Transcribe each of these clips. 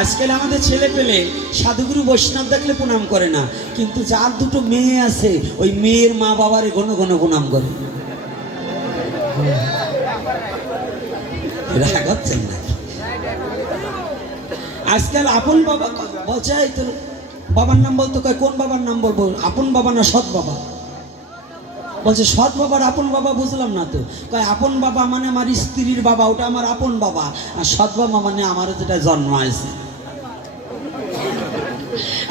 আজকাল আমাদের ছেলে পেলে সাধুগুরু বৈষ্ণব দেখলে প্রণাম করে না, কিন্তু যার দুটো মেয়ে আছে ওই মেয়ের মা বাবারে ঘন ঘন প্রণাম করে। রাগ হচ্ছেন না? আজকাল আপন বাবা বলছে তোর বাবার নাম বলতো, কয় কোন বাবার নাম বলবো, আপন বাবা না সৎ বাবা? বলছে সৎ বাবার আপন বাবা বুঝলাম না তো। কয় আপন বাবা মানে আমার স্ত্রীর বাবা, ওটা আমার আপন বাবা, আর সৎ বাবা মানে আমারও যেটা জন্ম আছে।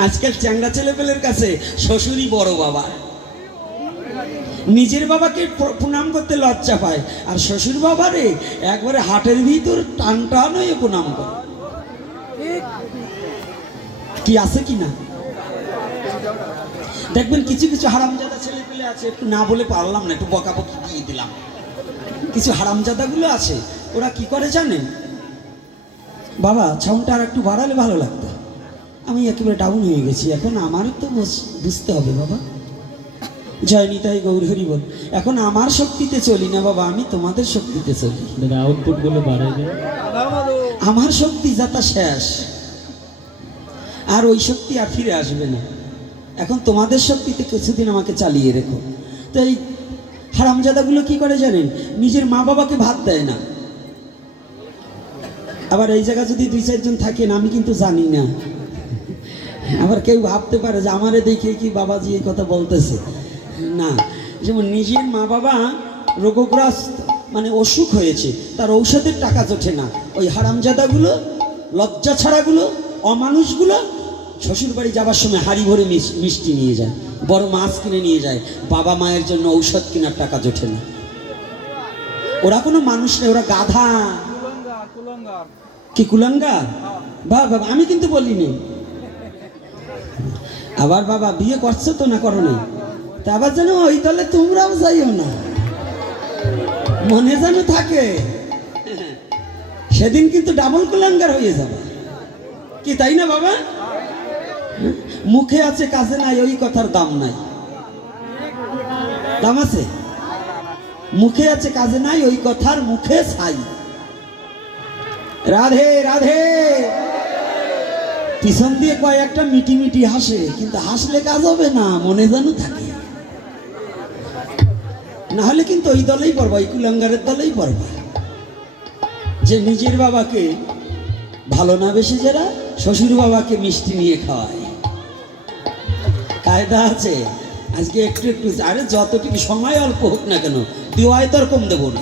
আজকাল চ্যাংড়া ছেলেপেলের কাছে শ্বশুরই বড় বাবা, নিজের বাবাকে প্রণাম করতে লজ্জা পায়, আর শ্বশুর বাবারে একবারে হাটের ভিতর টান টান হয়ে প্রণাম করে। কি আছে কি না দেখবেন, কিছু কিছু হারামজাদা ছেলে পেলে আছে, একটু না বলে পারলাম না, একটু বকাবকি দিয়ে দিলাম। কিছু হারামজাদাগুলো আছে, ওরা কি করে জানেন? বাবা সাউন্ডটা আর একটু বাড়ালে ভালো লাগতো, আমি একেবারে ডাউন হয়ে গেছি, এখন আমারও তো বুঝতে হবে বাবা। জয় নিতাই গৌর হরি বল। এখন আমার শক্তিতে চলি না বাবা, আমি তোমাদের শক্তিতে চলি। আউটপুট গুলো বাড়াই দেন। আমার শক্তি যাতা শেষ, আর ওই শক্তি আর ফিরে আসবে না। এখন তোমাদের শক্তিতে কিছুদিন আমাকে চালিয়ে রেখো। তো এই হারামজাদাগুলো কি করে জানেন? নিজের মা বাবাকে ভাত দেয় না। আবার এই জায়গা যদি 2-4 জন থাকেন, আমি কিন্তু জানি না, আবার কেউ ভাবতে পারে যে আমারে দেখে কি বাবাজি এই কথা বলতেছে না। যেমন নিজের মা বাবা রোগগ্রস্ত, মানে অসুখ হয়েছে, তার ঔষধের টাকা জোটে না, ওই হারামজাদাগুলো, লজ্জা ছাড়াগুলো, অমানুষগুলো শ্বশুর বাড়ি যাবার সময় হাড়ি ভরে মিষ্টি নিয়ে যায়, বড় মাছ কিনে নিয়ে যায়, বাবা মায়ের জন্য ঔষধ কেনার টাকা জোটে না। ওরা কোনো মানুষ নেই, ওরা গাধা। কি কুলাঙ্গার? বাবা আমি কিন্তু বলিনি। আবার বাবা বিয়ে করছো তো না করো নাই? তা আবার যেন ওই দলে তোমরাও যাইও না, মনে যেন থাকে, সেদিন কিন্তু ডাবল কুলাঙ্গার হয়ে যাবে। কি তাই না বাবা? মুখে আছে কাজে নাই, ওই কথার দাম নাই। দাম আছে? মুখে আছে কাজে নাই, ওই কথার মুখে ছাই। রাধে রাধে। পিছন দিয়ে কয় একটা মিটি মিটি হাসে, কিন্তু হাসলে কাজ হবে না, মনে যেন থাকে। না হলে কিন্তু ওই দলেই পড়বা, ওই কুলাঙ্গারের দলেই পড়বা, যে নিজের বাবাকে ভালো না বেশি যারা শ্বশুর বাবাকে মিষ্টি নিয়ে খাওয়ায়। কায়দা আছে। আজকে একটু একটু, আরে যতটুকু সময় অল্প হোক না কেন, দেওয়ায় তো আর কম দেবো না।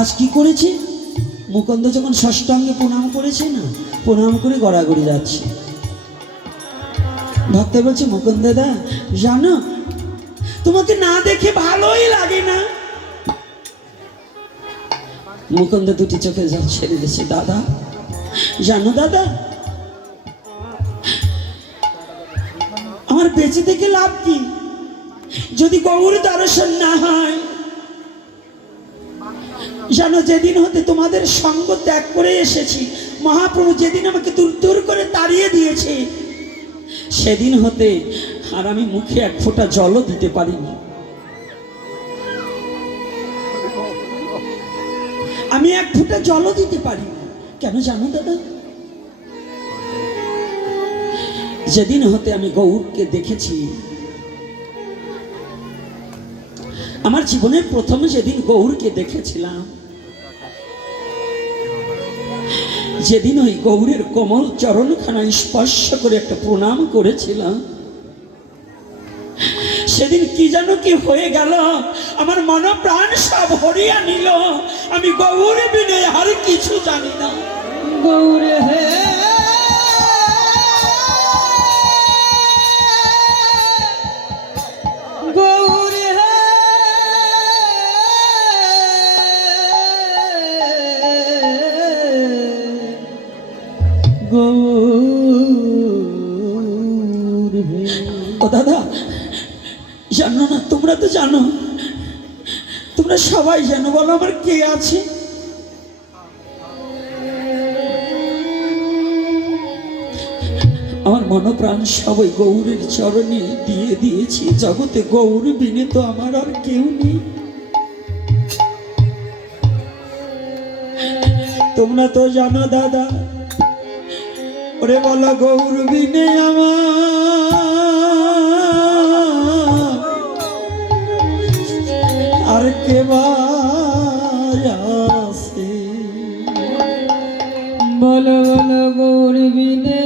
আজ কি করেছে? মুকুন্দ যখন ষষ্ঠাঙ্গে প্রণাম করেছে না, প্রণাম করে গড়াগড়ি যাচ্ছে। ভক্ত বলছে, মুকুন্দ দা জানো, তোমাকে না দেখে ভালোই লাগে না। মুকুন্দ দুটি চোখে জল ছেড়ে দিয়েছে। দাদা জানো দাদা, আমার বেঁচে থেকে লাভ কি যদি গৌর দর্শন না হয়? জানো, যেদিন হতে তোমাদের সঙ্গ ত্যাগ করে এসেছি, মহাপ্রভু যেদিন আমাকে দূর দূর করে তাড়িয়ে দিয়েছে, সেদিন হতে আর আমি মুখে এক ফোঁটা জলও দিতে পারিনি। আমি এক ফোঁটা জলও দিতে পারিনি। কেন জানো দাদা? যেদিন হতে আমি গৌরকে দেখেছি, আমার জীবনের প্রথমে যেদিন গৌরকে দেখেছিলাম, যেদিন ওই গৌরের কোমল চরণখানা স্পর্শ করে একটা প্রণাম করেছিলাম, সেদিন কি যেন কি হয়ে গেল, আমার মন প্রাণ সব হরিয়া নিল। আমি গৌরে বিনে আর কিছু জানি না। গৌরে হে গৌরে হে গৌর হে। ও দাদা জানো না? তোমরা তো জানো, তোমরা সবাই জানো, বলো আমার কে আছে? আমার মনপ্রাণ সবাই গৌরের চরণে দিয়ে দিয়েছি। জগতে গৌর বিনে তো আমার আর কেউ নেই। তোমরা তো জানো দাদা, ওরে বলো গৌর বিনে আমার আর কে বা আছে? বলো বলো গৌর বিনে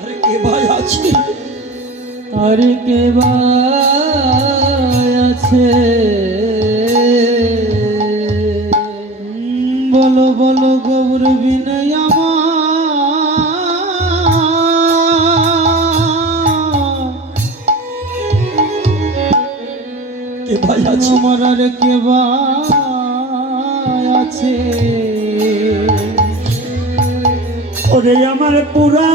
আর কে বা আছে? আর কে বা আছে? বলো বলো গৌর বিনে কে বা আছে? আমার আর কে বা আছে? ওরে আমার পুরা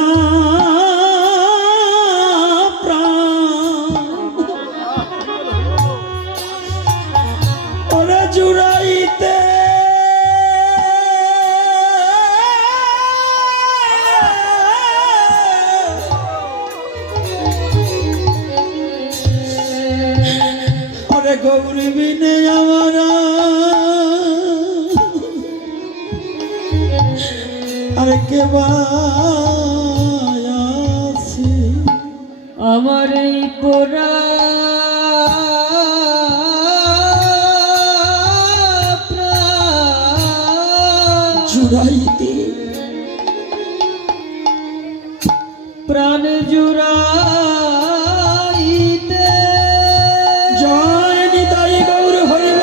প্রাণ ওরে জুড়াইতে ওরে গৌরী বিনে আমার আর কে বা আছে? আমার এই পোড়া জুড়াইতে প্রাণ জুড়াইতে জয় নিতাই গৌর হরিব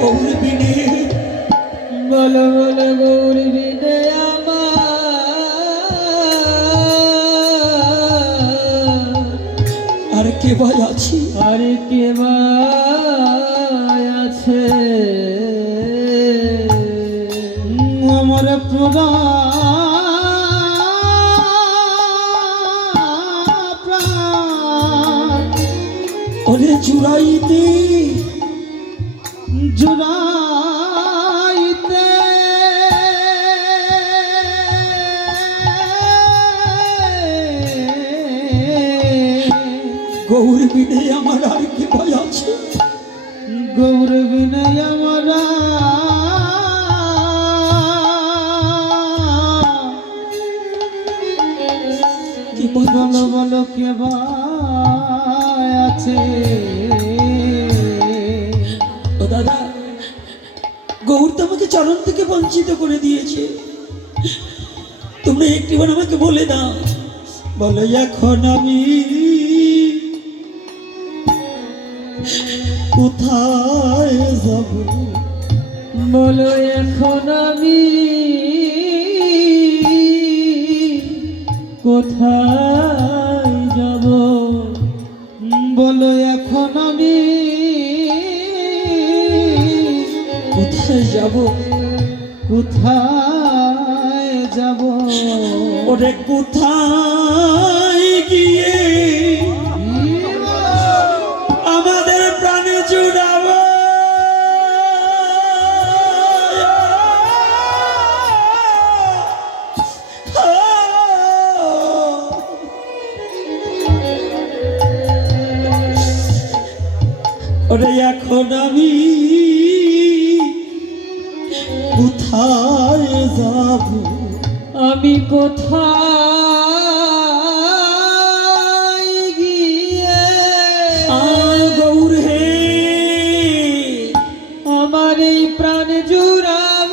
গৌর বিনে বলো বলো গৌর বিনে আর কে বা আছে? আর কে বা আছে? আমার পুরা প্রাণ ওরে জুড়াইতে জুড়াইতে গৌর বিনে আমার আর কে বা আছে? গৌর বিনয় আমরা কে বা বলো আছে? বলো কে বা আছে? ও দাদা, গৌর তো আমাকে চরণ থেকে বঞ্চিত করে দিয়েছে, তোমরা একটিবার আমাকে বলে দাও, বলো এখন আমি কোথায় যাব? বলো এখন আমি কোথায় যাব? বলো এখন আমি কোথায় যাব? কোথায় যাব? ওরে কোথায় গিয়ে আমাদের প্রাণে জুড়াবো? ওরে এখন আমি কোথায় যাব? আমি কোথায় গিয়ে আয় গৌর হে আমার এই প্রাণ জুড়াব?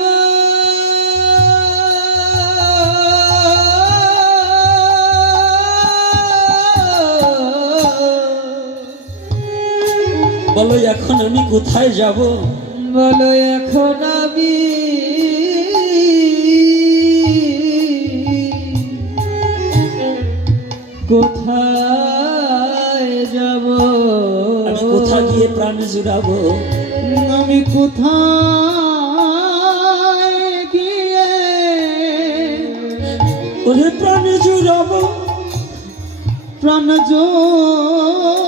বলো এখন আমি কোথায় যাব? বলো এখন আমি কোথায় যাব? আমি কোথা গিয়ে প্রাণ জুড়াবো? আমি কোথায় গিয়ে ওরে প্রাণ জুড়াবো? প্রাণ জোড়াবো?